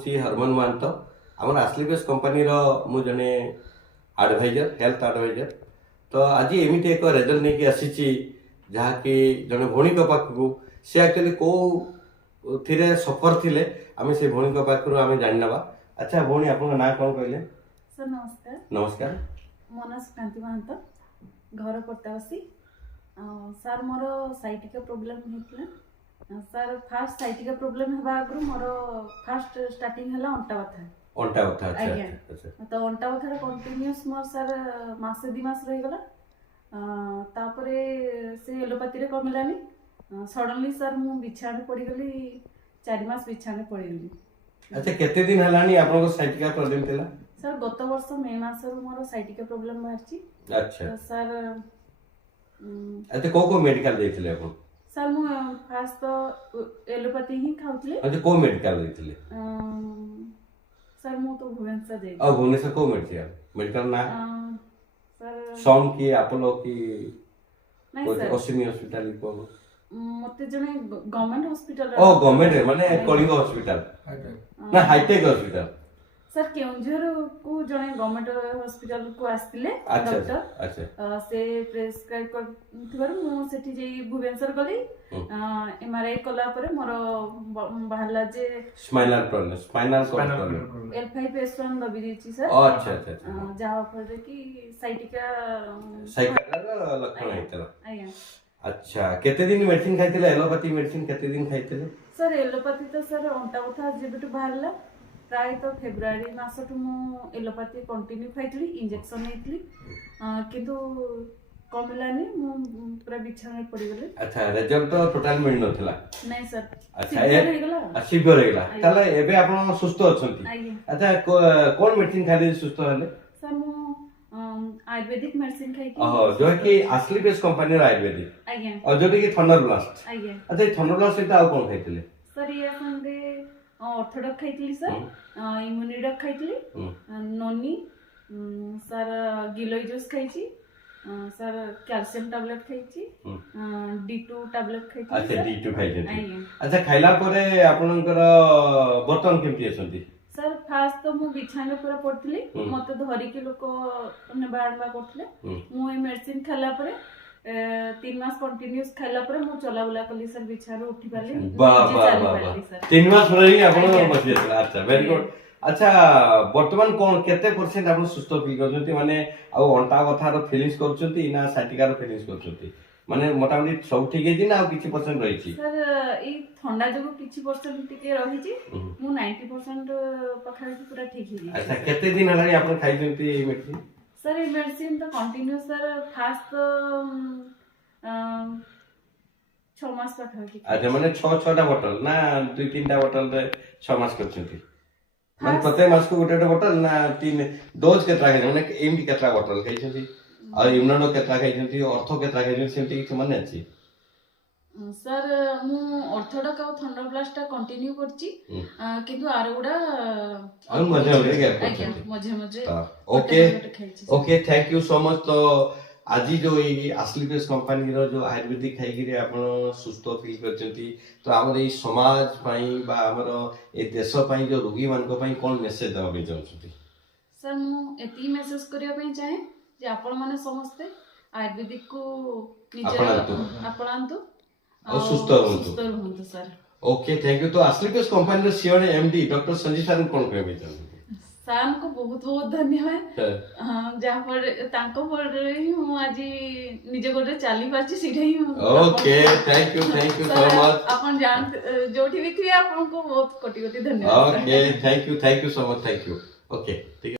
हूँ हरमन महंत आम आश्लीबेस कंपनी मु जने एडवाइजर हेल्थ एडवाइजर। तो आज एमती एक रेजल्ट नहीं आसी जहाँकि जड़े भौणी पाखक सी एक्चुअली कौ थिरे सफर थिले आम से भौणी पाखर आम जाणीनवा। अच्छा भौणी आप ना कौन कहले? सर नमस्कार। नमस्कार। मो ना सुकांति महंत घर पटासी। सर मोर साइटिका प्रोब्लेम होता सर फास्ट साइटिका प्रोब्लेम होगा आगु मोर फास्ट स्टार्टिंग है अंटा बथा। अंटा बथा? आज्ञा अच्छा। तो अंटा बथा कंटिन्यूस मोर सर मासे 2 मास रही गला तापरे से एलोपैथी रे कमिलानी सडनली सर मु बिछाने पड़ी गली 4 मास बिछाने पड़ी गली। अच्छा केते दिन हलानी आपन को साइटिका प्रॉब्लम थिला? सर गत वर्ष मे मास रो मोर साइटिका प्रॉब्लम बाहरची। अच्छा तो सर अच्छा को मेडिकल देथिले आपन? सर मु फास्ट तो एलोपैथी ही खाउतले। अच्छा को मेडिकल देथिले? सर मु तो भुवनेश्वर दे। भुवनेश्वर को मेडिकल ना सर सम की अपोलो की नहीं सर ओसिमी हॉस्पिटल को मते जने गवर्नमेंट हॉस्पिटल ओ गवर्नमेंट माने कलिंग हॉस्पिटल ना हाईटेक हॉस्पिटल सर केउंझर को जने गवर्नमेंट हॉस्पिटल को आस्तिले अच्छा डॉक्टर। अच्छा से प्रेस्क्राइब कर मु सेठी जे भुवनेश्वर गली एमआरआई कला परे मोर बाहला जे स्पाइनल प्रॉब्लम L5S1 दबी देछि सर। अच्छा अच्छा जहाँ पर कि साइटिका लक्षण आइतला। आज्ञा अच्छा केते दिन मेडिसिन खाइतले? एलोपैथी मेडिसिन केते दिन खाइतले? सर एलोपैथी तो सर अंटा बथा जेबेटु बाहरला प्राय तो फेब्रुआरी मासटु मु एलोपैथी कंटिन्यू खाइतली इंजेक्शन नेतली किंतु कमिलानी मु पूरा बिछाने पड़ी गले। अच्छा रिजल्ट तो टोटल मिल नथला? नहीं सर अच्छा सिवियर हो गेला। सिवियर हो गेला ताले एबे आपण सुस्त अछंती? आज्ञा अच्छा कोन मेडिसिन खाइले सुस्त हले? सर मु आयुर्वेदिक मेडिसिन खाइ की ओहो जो कि आश्लीबेस कंपनी रो आयुर्वेदिक आज्ञा और जो कि थंडर ब्लास्ट। आज्ञा अच्छा थंडर ब्लास्ट से आ कोन खाइतले? सर ये संदे ऑर्थोडॉक्स खाइतली सर इम्यूनिडॉक खाइतली नोनी सर गिलोय जूस खाइची सर कैल्शियम टैबलेट खाइची D2 टैबलेट खाइची। अच्छा D2 खाइछथि? आज्ञा अच्छा खाइला परे आपनकर बर्तन केमति अछंती? सर फास्ट तो मु बिछाने पूरा पड़थली मते धरि के लोक ने बाडबा करथले मु ए मेडिसिन खाला परे 3 मास कंटिन्यूस खाला परे मु चला बुला कली सर बिछाने उठी पाली सर 3 मास रही आपण बसी जातला। अच्छा वेरी गुड। अच्छा वर्तमान कोन केते परसेंट आपण सुस्त फील करछंती माने आ अंटा कथार फीलिंग्स करछंती ना साइटिकार फीलिंग्स करछंती माने मोटामोटी सब ठीक है ना किछि परसेंट रही छी? सर ई ठंडा जगो किछि परसेंट टिके रही छी मु 90% पखाई पूरा ठीक है। अच्छा केते दिन हलानी आपण खाइछंती ए मेडिसिन? सर ये मेडिसिन तो कंटिन्यू सर फास्ट 6 मास पखाई। अच्छा माने 6-6टा बोतल ना 2-3टा बोतल रे 6 मास करछंती माने प्रत्येक मास को गोटे बोतल ना 3 डोज केत्रा खाइ माने एमटी केत्रा बोतल खाइछंती आ इम्यूनो केत्रा खाइछंती ऑर्थो केत्रा खाइछंती सेमती किछ माने अछि? सर मु ऑर्थोडॉक्स और थंडरब्लास्ट कंटिन्यू करची किंतु आर गुडा मजे मजे गैप आज्ञा मजे मजे okay okay thank you so much. तो आज जो ये आश्लीबेस कंपनी रो जो आयुर्वेदिक खाइकिरे आपण सुस्त फील करचंती तो हमर ए समाज पई बा हमर ए देश पई जो रोगी मान को पई कोन मेसेज दबा बे चाहछंती? सर मु एती मेसेज करिया पई चाहे जे आपण माने समस्त आयुर्वेदिक को निज अपनांतु और सुस्त रहंतु सर। Okay thank you. तो आश्लीबेस कंपनी रो CEO MD doctor Sanjeev sir कोन कहबे चाहछंती? सर को बहुत बहुत धन्यवाद जहाँ पर तांको पर ही हूँ आज निज गोटे चली पार्ची सीधे ही हूँ। Okay thank you so much. अपन जान जोठी भी थी आपन को बहुत कोटि कोटि धन्यवाद। Okay thank you so much thank you. Okay ठीक है।